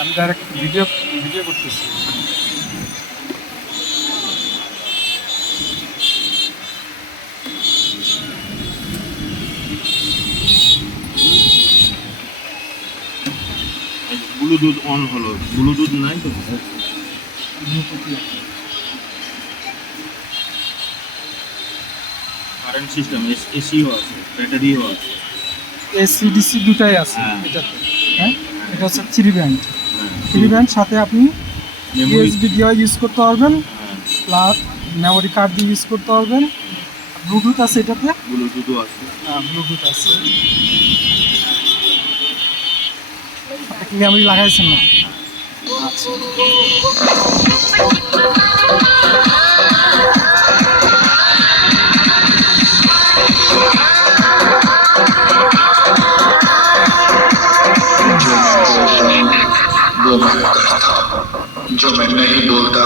আমি direct video video করতেছি। Bluetooth on হলো, ব্লুটুথ নাই তো। কারেন্ট সিস্টেম, এসিও আছে, ব্যাটারিও আছে। এসি ডিসি দুটাই আছে হ্যাঁ। এটাতে। হ্যাঁ, এটা হচ্ছে 3 ব্যান্ড। হ্যাঁ, 3 ব্যান্ড সাথে আপনি মেমোরি। ইউএসবি দিয়ে ইউজ করতে পারবেন, হ্যাঁ, প্লাস মেমোরি কার্ড দিয়ে ইউজ করতে পারবেন। ব্লুটুথ আছে এটাতে। ব্লুটুথও আছে। ব্লুটুথ আছে। আপনি কি মেমোরি লাগাইছেন না? আচ্ছা। जो मैं करता वो मैं करता, जो मैं नहीं बोलता